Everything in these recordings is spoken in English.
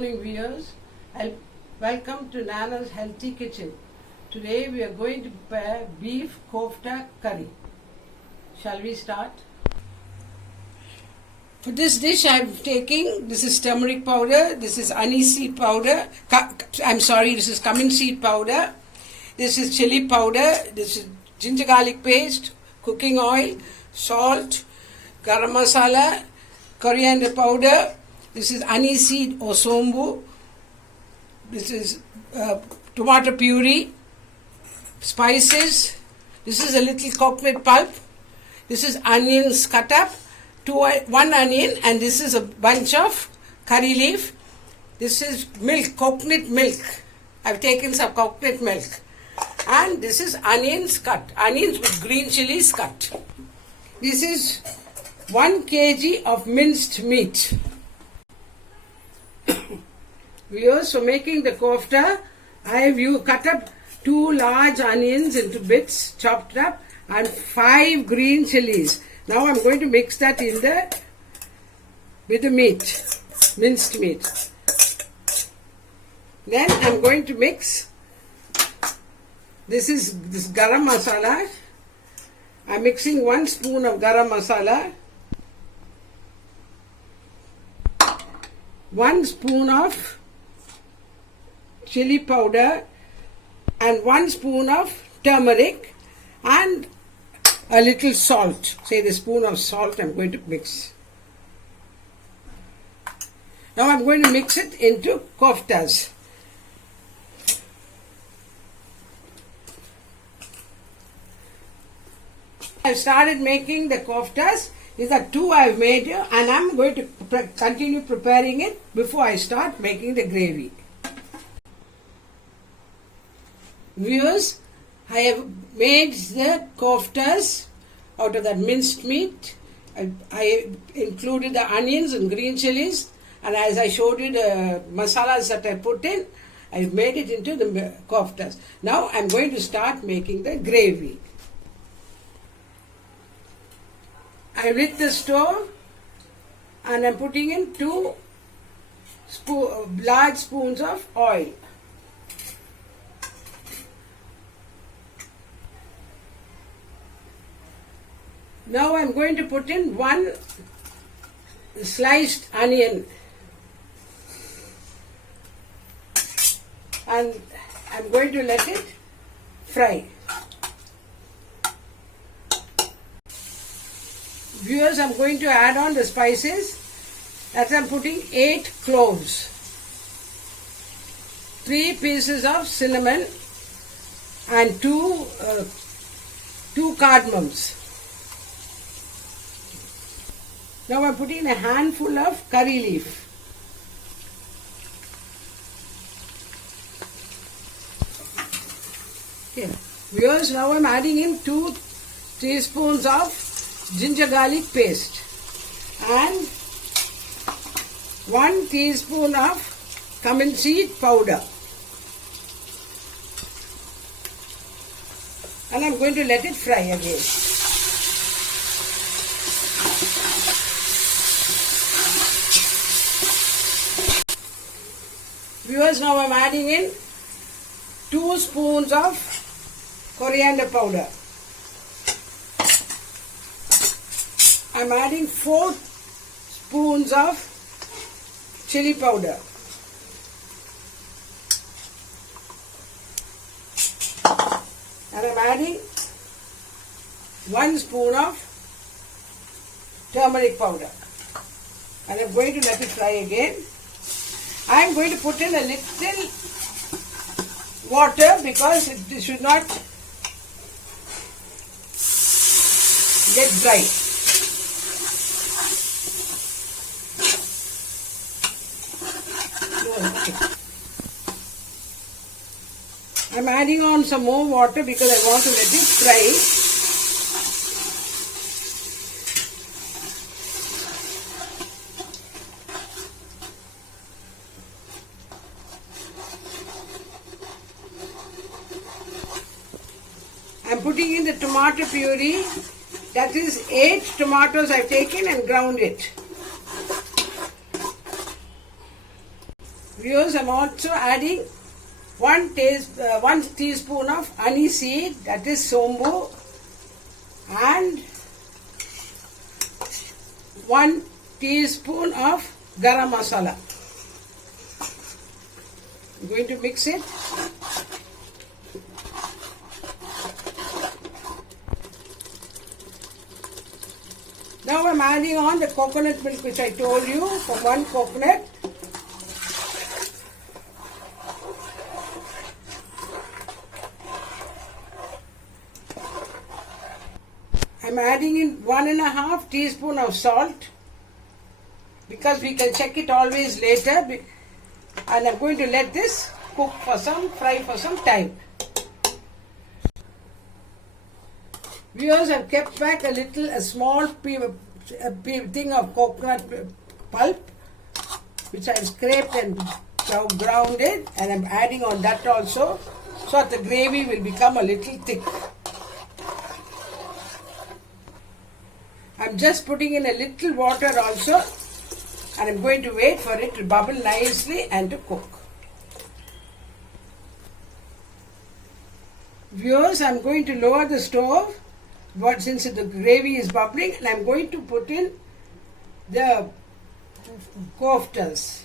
morning viewers. Welcome to Nana's Healthy Kitchen. Today we are going to prepare beef kofta curry. Shall we start? For this dish I am taking, this is turmeric powder, this is aniseed powder, this is Cummin seed powder, this is chilli powder, this is ginger garlic paste, cooking oil, salt, garam masala, coriander powder, this is aniseed or sombu, this is tomato puree, spices, this is a little coconut pulp, this is onions cut up, one onion, and this is a bunch of curry leaf. This is milk, coconut milk. I've taken some coconut milk. And this is onions cut, onions with green chilies cut. This is 1 kg of minced meat. Viewers, for making the kofta, I have cut up 2 large onions into bits, chopped up, and 5 green chilies. Now I'm going to mix that with the meat, minced meat. Then I'm going to mix, this garam masala. I'm mixing 1 spoon of garam masala, 1 spoon of chilli powder, and 1 spoon of turmeric, and a little salt. Say the spoon of salt I'm going to mix. Now I'm going to mix it into koftas. I've started making the koftas. These are 2 I've made here, and I'm going to continue preparing it before I start making the gravy. Viewers, I have made the koftas out of that minced meat. I included the onions and green chilies, and as I showed you the masalas that I put in, I made it into the koftas. Now I'm going to start making the gravy. I lit the stove and I'm putting in 2 large spoons of oil. Now I'm going to put in 1 sliced onion, and I'm going to let it fry. Viewers, I'm going to add on the spices. That I'm putting 8 cloves, 3 pieces of cinnamon, and 2 cardamoms. Now I'm putting a handful of curry leaf. Here. Viewers, now I'm adding in 2 teaspoons of ginger garlic paste and 1 teaspoon of Cummin seed powder. And I'm going to let it fry again. Viewers, now I'm adding in 2 spoons of coriander powder. I'm adding 4 spoons of chilli powder. And I'm adding 1 spoon of turmeric powder. And I'm going to let it fry again. I'm going to put in a little water because it should not get dry. I'm adding on some more water because I want to let it fry. I'm putting in the tomato puree. That is 8 tomatoes I've taken and ground it. Viewers, I'm also adding 1 teaspoon of Aniseed, that is sombu, and 1 teaspoon of Garam masala. I'm going to mix it. Now I'm adding on the coconut milk which I told you, for 1 coconut. I'm adding in 1.5 teaspoon of salt, because we can check it always later, and I'm going to let this cook for fry for some time. Viewers, I've kept back a small thing of coconut pulp, which I've scraped and ground it, and I'm adding on that also, so that the gravy will become a little thick. I'm just putting in a little water also, and I'm going to wait for it to bubble nicely and to cook. Viewers, I'm going to lower the stove, but since the gravy is bubbling, and I'm going to put in the koftas.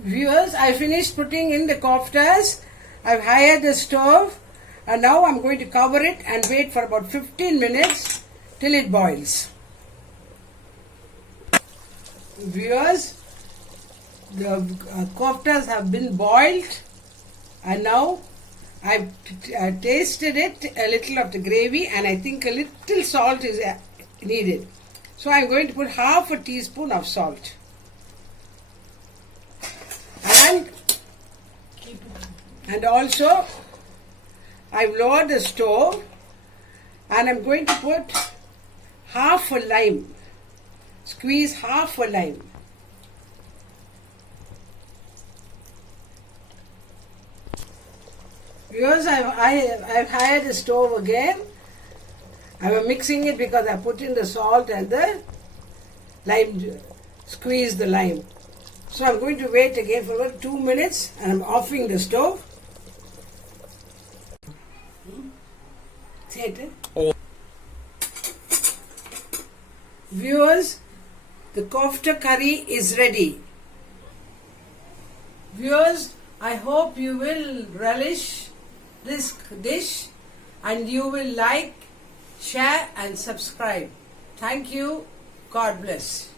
Viewers, I finished putting in the koftas. I've hired the stove, and now I'm going to cover it and wait for about 15 minutes till it boils. Viewers, the koftas have been boiled, and now I've tasted it, a little of the gravy, and I think a little salt is needed. So I'm going to put half a teaspoon of salt. And also, I've lowered the stove, and I'm going to put half a lime. Squeeze half a lime. Viewers, I've hired the stove again. I'm mixing it because I put in the salt and the lime, squeeze the lime. So I'm going to wait again for about 2 minutes, and I'm offing the stove. Say it. Oh. Viewers, the kofta curry is ready. Viewers, I hope you will relish this dish, and you will like, share and subscribe. Thank you. God bless.